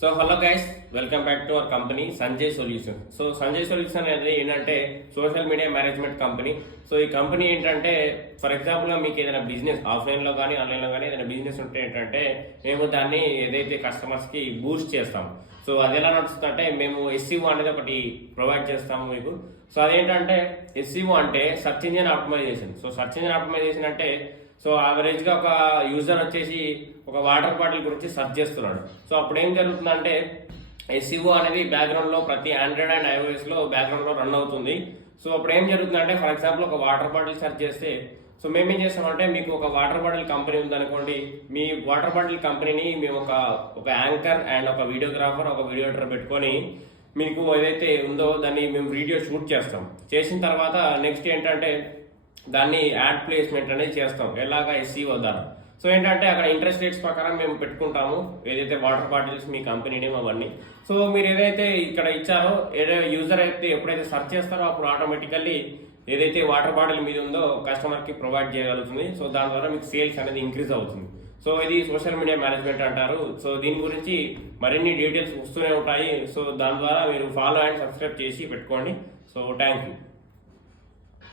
So hello guys, welcome back to our company Sanjay solution. So Sanjay solution అనేది ఏంటంటే social media management company. So ఈ company ఏంటంటే for ఎగ్జాంపుల్గా మీకు ఏదైనా బిజినెస్ ఆఫ్లైన్లో కానీ ఆన్లైన్లో కానీ ఏదైనా బిజినెస్ ఉంటే ఏంటంటే మేము దాన్ని ఏదైతే కస్టమర్స్కి బూస్ట్ చేస్తాం. సో అది ఎలా నడుస్తుందంటే మేము SEO అనేది ఒకటి ప్రొవైడ్ చేస్తాము మీకు. సో అదేంటంటే SEO అంటే search engine optimization. So search engine optimization అంటే సో యావరేజ్గా ఒక యూజర్ వచ్చేసి ఒక వాటర్ బాటిల్ గురించి సెర్చ్ చేస్తున్నాడు. సో అప్పుడు ఏం జరుగుతుందంటే SEO అనేది బ్యాక్గ్రౌండ్లో ప్రతి ఆండ్రాయిడ్ అండ్ iOS-లో బ్యాక్గ్రౌండ్లో రన్ అవుతుంది. సో అప్పుడు ఏం జరుగుతుందంటే ఫర్ ఎగ్జాంపుల్ ఒక వాటర్ బాటిల్ సెర్చ్ చేస్తే సో మేమేం చేస్తామంటే మీకు ఒక వాటర్ బాటిల్ కంపెనీ ఉందనుకోండి, మీ వాటర్ బాటిల్ కంపెనీని మేము ఒక యాంకర్ అండ్ ఒక వీడియోగ్రాఫర్ ఒక వీడియో ఎడిటర్ పెట్టుకొని మీకు ఏదైతే ఉందో దాన్ని మేము వీడియో షూట్ చేస్తాం. చేసిన తర్వాత నెక్స్ట్ ఏంటంటే దాన్ని యాడ్ ప్లేస్మెంట్ అనేది చేస్తాం ఎలాగా SEO ద్వారా. సో ఏంటంటే అక్కడ ఇంట్రెస్ట్ రేట్స్ ప్రకారం మేము పెట్టుకుంటాము ఏదైతే వాటర్ బాటిల్స్ మీ కంపెనీ నేమ్ అవన్నీ. సో మీరు ఏదైతే ఇక్కడ ఇచ్చారో యూజర్ అయితే ఎప్పుడైతే సెర్చ్ చేస్తారో అప్పుడు ఆటోమేటికల్లీ ఏదైతే వాటర్ బాటిల్ మీద ఉందో కస్టమర్కి ప్రొవైడ్ చేయగలుగుతుంది. సో దాని ద్వారా మీకు సేల్స్ అనేది ఇంక్రీజ్ అవుతుంది. సో ఇది సోషల్ మీడియా మేనేజ్మెంట్ అంటారు. సో దీని గురించి మరిన్ని డీటెయిల్స్ వస్తూనే ఉంటాయి. సో దాని ద్వారా మీరు ఫాలో అండ్ సబ్స్క్రైబ్ చేసి పెట్టుకోండి. So thank you.